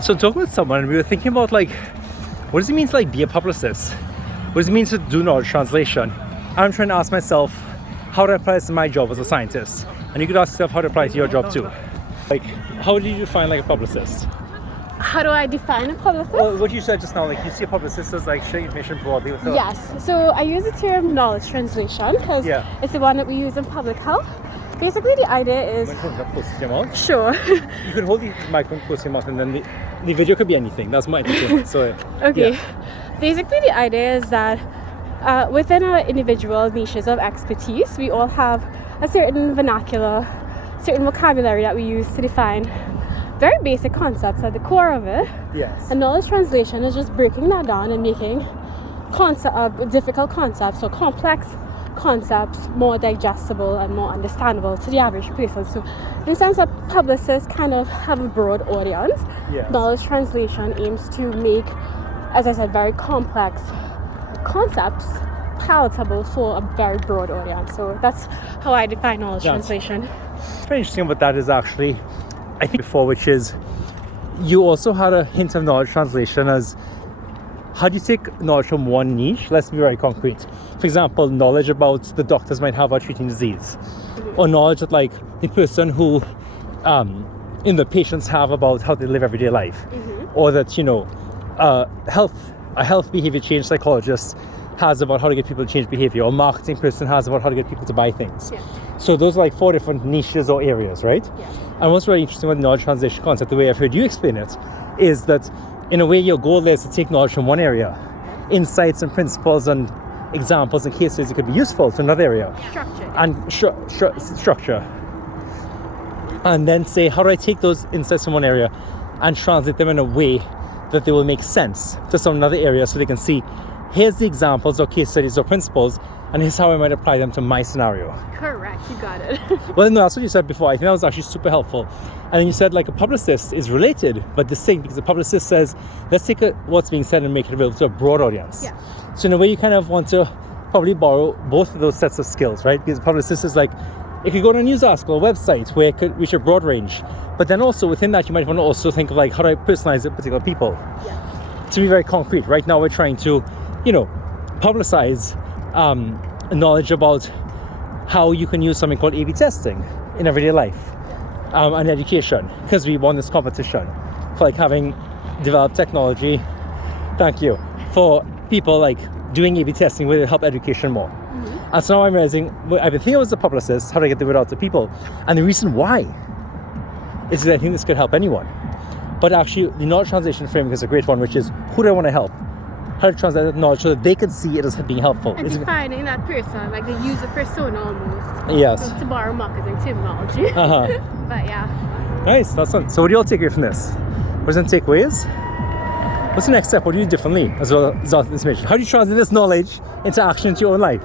So talking with someone, we were thinking about like, what does it mean to like be a publicist? What does it mean to do knowledge translation? I'm trying to ask myself, how do I apply this to my job as a scientist? And you could ask yourself how to apply to your job too. Like, how do you define like a publicist? How do I define a publicist? Well, what you said just now, like you see a publicist as like sharing information broadly with Yes, so I use the term knowledge translation because it's the one that we use in public health. Basically, the idea is... Sure. You could hold the microphone close to your mouth and then the video could be anything. That's my entertainment. So, okay. Yeah. Basically, the idea is that within our individual niches of expertise, we all have a certain vernacular, certain vocabulary that we use to define very basic concepts at the core of it. Yes. And knowledge translation is just breaking that down and making difficult concepts or complex concepts more digestible and more understandable to the average person. So in the sense that publicists kind of have a broad audience, knowledge translation aims to make, as I said, very complex concepts palatable for a very broad audience. So that's how I define knowledge translation. What's very interesting about that is actually, I think before, which is you also had a hint of knowledge translation as how do you take knowledge from one niche? Let's be very concrete. For example, knowledge about the doctors might have about treating disease, or knowledge that like the person who, the patients have about how they live everyday life, or that a health behavior change psychologist has about how to get people to change behavior, or a marketing person has about how to get people to buy things. So those are like 4 different niches or areas, right? And what's really interesting with the knowledge translation concept, the way I've heard you explain it, is that in a way your goal is to take knowledge from one area, insights and principles and examples and cases that could be useful to another area. Structure. And then say, how do I take those insights from one area and translate them in a way that they will make sense to some other area so they can see, here's the examples or case studies or principles, and here's how I might apply them to my scenario. Correct, you got it. Well, no, that's what you said before. I think that was actually super helpful. And then you said like a publicist is related but distinct, because a publicist says, let's take what's being said and make it available to a broad audience. So in a way you kind of want to probably borrow both of those sets of skills, right? Because a publicist is like, it could go to a news article or website where it could reach a broad range. But then also within that, you might want to also think of like, how do I personalize it to particular people? To be very concrete, right now we're trying to, publicize knowledge about how you can use something called A/B testing in everyday life and education, because we won this competition for like having developed technology, for people like doing A/B testing will help education more. And so now I'm realizing, I've been thinking I was a publicist, how do I get the word out to people? And the reason why is that I think this could help anyone. But actually the knowledge translation framework is a great one, which is, who do I want to help? How to translate that knowledge so that they can see it as being helpful. And defining that person, like the user persona almost. Yes. To borrow marketing terminology. But yeah. Nice, that's fun. So what do you all take away from this? What are some takeaways? What's the next step? What do you do differently as well as information? How do you translate this knowledge into action into your own life?